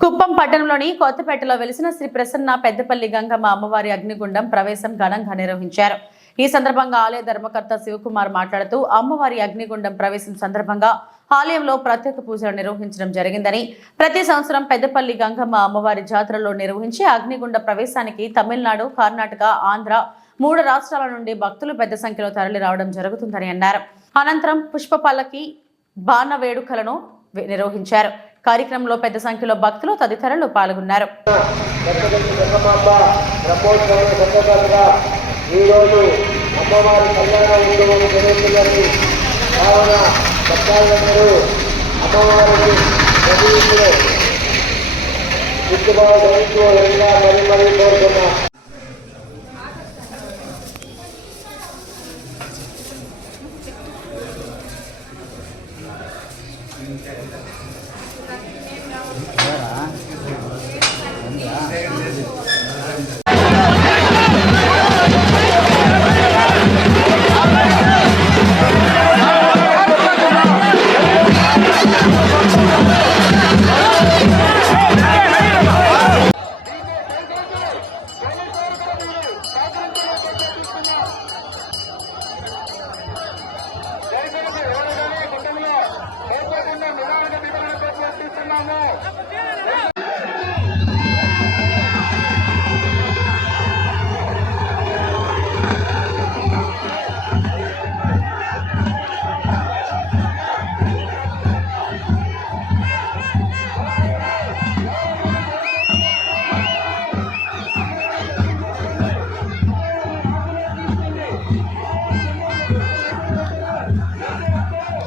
కుప్పం పట్టణంలోని కొత్తపేటలో వెలిసిన శ్రీ ప్రసన్న పెద్దపల్లి గంగమ్మ అమ్మవారి అగ్నిగుండం ప్రవేశం ఘనంగా నిర్వహించారు. ఈ సందర్భంగా ఆలయ ధర్మకర్త శివకుమార్ మాట్లాడుతూ అమ్మవారి అగ్నిగుండం ప్రవేశం సందర్భంగా ఆలయంలో ప్రత్యేక పూజలు నిర్వహించడం జరిగిందని ప్రతి సంవత్సరం పెద్దపల్లి గంగమ్మ అమ్మవారి జాతరలో నిర్వహించి అగ్నిగుండ ప్రవేశానికి తమిళనాడు కర్ణాటక ఆంధ్ర మూడు రాష్ట్రాల నుండి భక్తులు పెద్ద సంఖ్యలో తరలి రావడం జరుగుతుందని అన్నారు. అనంతరం పుష్ప పల్లకి బాణ వేడుకలను నిర్వహించారు. కార్యక్రమంలో పెద్ద సంఖ్యలో భక్తులు తదితరులు పాల్గొన్నారు. దశగతి గంగమాంబ బ్రహ్మోత్సవం సందర్భంగా ఈరోజు అమ్మవారి కళ్యాణ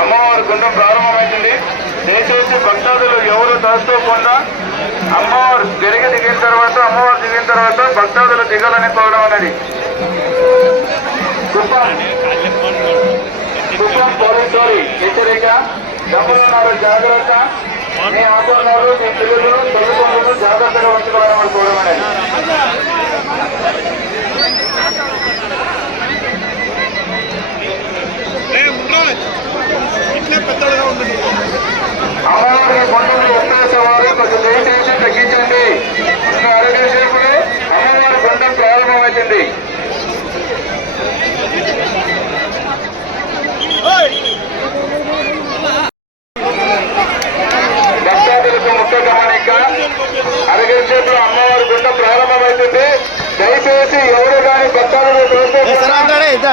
అమ్మవారి గుండం ప్రారంభమైంది. దయచేసి భక్తాదులు ఎవరు దాచుకోకుండా అమ్మవారు తిరిగి దిగిన తర్వాత అమ్మవారు దిగిన తర్వాత భక్తాదులు దిగాలని కోరడం అనేది హెచ్చరిక జాగ్రత్త. మీ ఆకున్నారు మీ పిల్లలు తల్లిదండ్రులు జాగ్రత్తగా Gracias.